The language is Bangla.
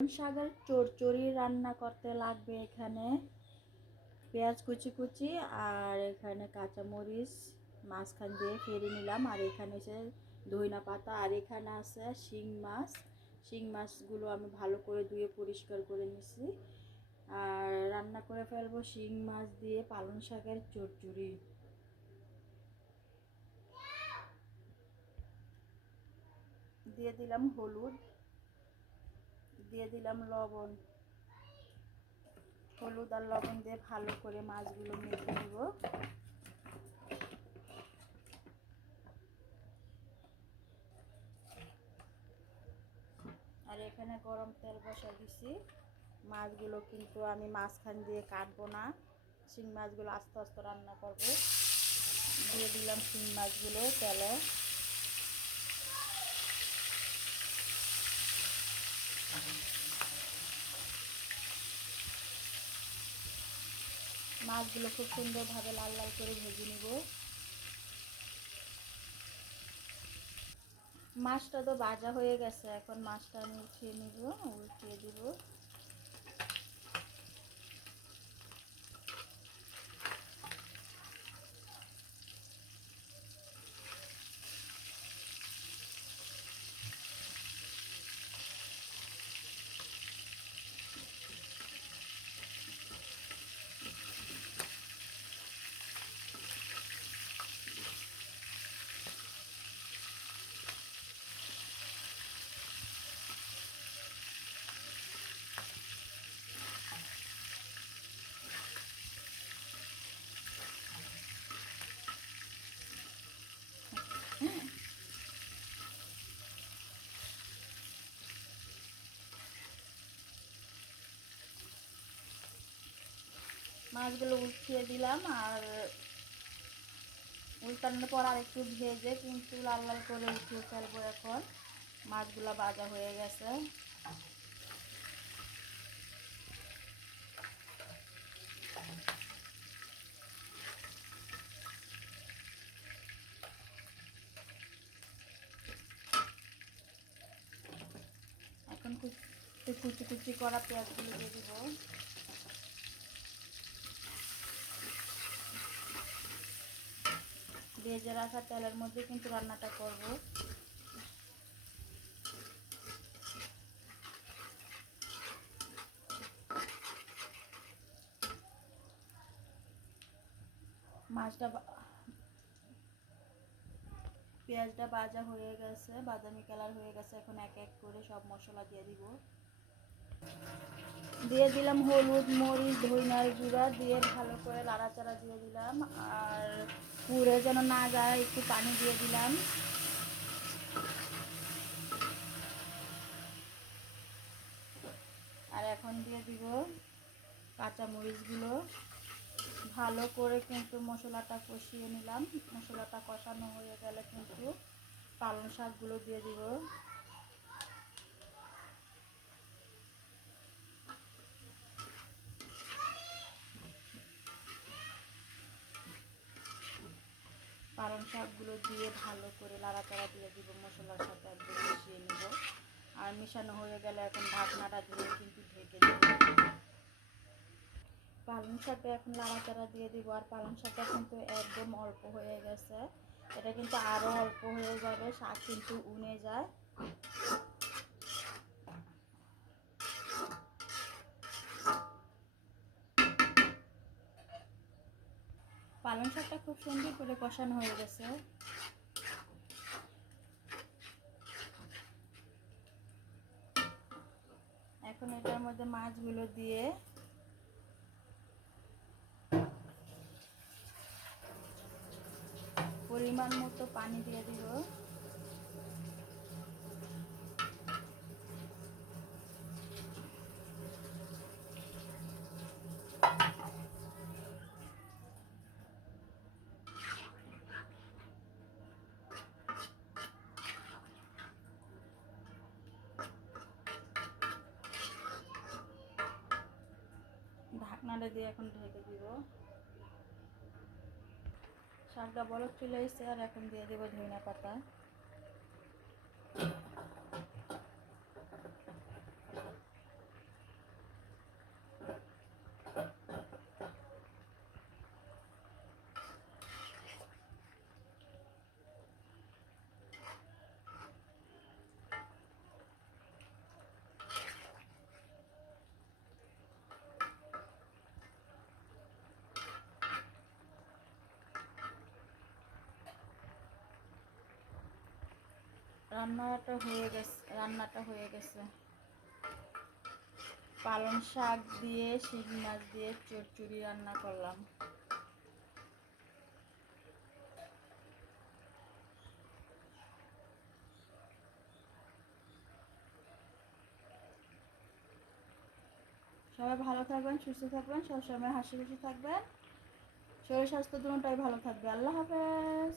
শাকের চচ্চড়ি রান্না করতে লাগবে এখানে। পেঁয়াজ কুচি কুচি আর এখানে কাঁচামরিচ মাঝখান দিয়ে ফেলে নিলাম। আর এখানে হচ্ছে ধইনা পাতা আর এখানে আছে শিং মাছ। শিং মাছগুলো আমি ভালো করে ধুয়ে পরিষ্কার করে নিছি। আর রান্না করে ফেলব শিং মাছ দিয়ে পালং শাকের চচ্চড়ি দিয়ে দিলাম হলুদ। দিয়ে দিলাম লবণ। হলুদ আর লবণ দিয়ে ভালো করে মাছগুলো মেখে নেব। আর এখানে গরম তেল বসা দিছি। মাছগুলো কিন্তু আমি মাঝখান দিয়ে কাটবো না। শিং মাছগুলো আস্তে আস্তে রান্না করব। দিয়ে দিলাম শিং মাছগুলো তেলে। মাছগুলো খুব সুন্দরভাবে লাল লাল করে ভেজে নিব। মাছটা তো ভাজা হয়ে গেছে, এখন মাছটা আমি উঠিয়ে নিব উঠিয়ে দিব। মাছগুলো উঠিয়ে দিলাম আর উল্টানোর পর আর একটু ভেজে কিন্তু লাল লাল করে উঠিয়ে ফেলব এখন। মাছগুলো ভাজা হয়ে গেছে। এখন কুচি কুচি করা পেঁয়াজগুলো দিয়ে দিব। ভেজে রাখা তেলের মধ্যে কিন্তু রান্নাটা করব। মাছটা পেঁয়াজটা ভাজা হয়ে গেছে, বাদামি কালার হয়ে গেছে, এখন এক এক করে সব মশলা দিয়ে দিব। দিয়ে দিলাম হলুদ, মরিচ ধইনার গুঁড়া দিয়ে ভালো করে লাড়াচাড়া দিয়ে দিলাম আর পুড়ে যেন না যায়, একটু পানি দিয়ে দিলাম। আর এখন দিয়ে দিব কাঁচা মরিচগুলো। ভালো করে কিন্তু মশলাটা কষিয়ে নিলাম। মশলাটা কষানো হয়ে গেলে কিন্তু পালং শাকগুলো দিয়ে দিব। পালং শাকগুলো দিয়ে ভালো করে লাড়াচাড়া দিয়ে দিব, মশলার সাথে একদম মিশিয়ে নিব। আর মেশানো হয়ে গেলে এখন ঢাকনাটা দিয়ে কিন্তু ঢেকে দেব। পালং শাকটা এখন লাড়াচাড়া দিয়ে দিব, আর পালং শাকটা কিন্তু একদম অল্প হয়ে গেছে। এটা কিন্তু আরও অল্প হয়ে যাবে, শাক কিন্তু উনে যায়। পালং শাকটা খুব সুন্দর করে কষানো হয়ে গেছে। এখন এটার মধ্যে মাছগুলো দিয়ে পরিমাণ মতো পানি দিয়ে দিব। ঢাকনাটা দিয়ে এখন ঢেকে দিব। শাকটা বরফ চলে এসেছে আর এখন দিয়ে দেবো ধনিয়া পাতা। রান্নাটা হয়ে গেছে, রান্নাটা হয়ে গেছে। পালং শাক দিয়ে, শিং মাছ দিয়ে চচ্চড়ি রান্না করলাম। সবাই ভালো থাকবেন, সুস্থ থাকবেন, সবসময় হাসি খুশি থাকবেন। শরীর স্বাস্থ্য দুটাই ভালো থাকবে। আল্লাহ হাফেজ।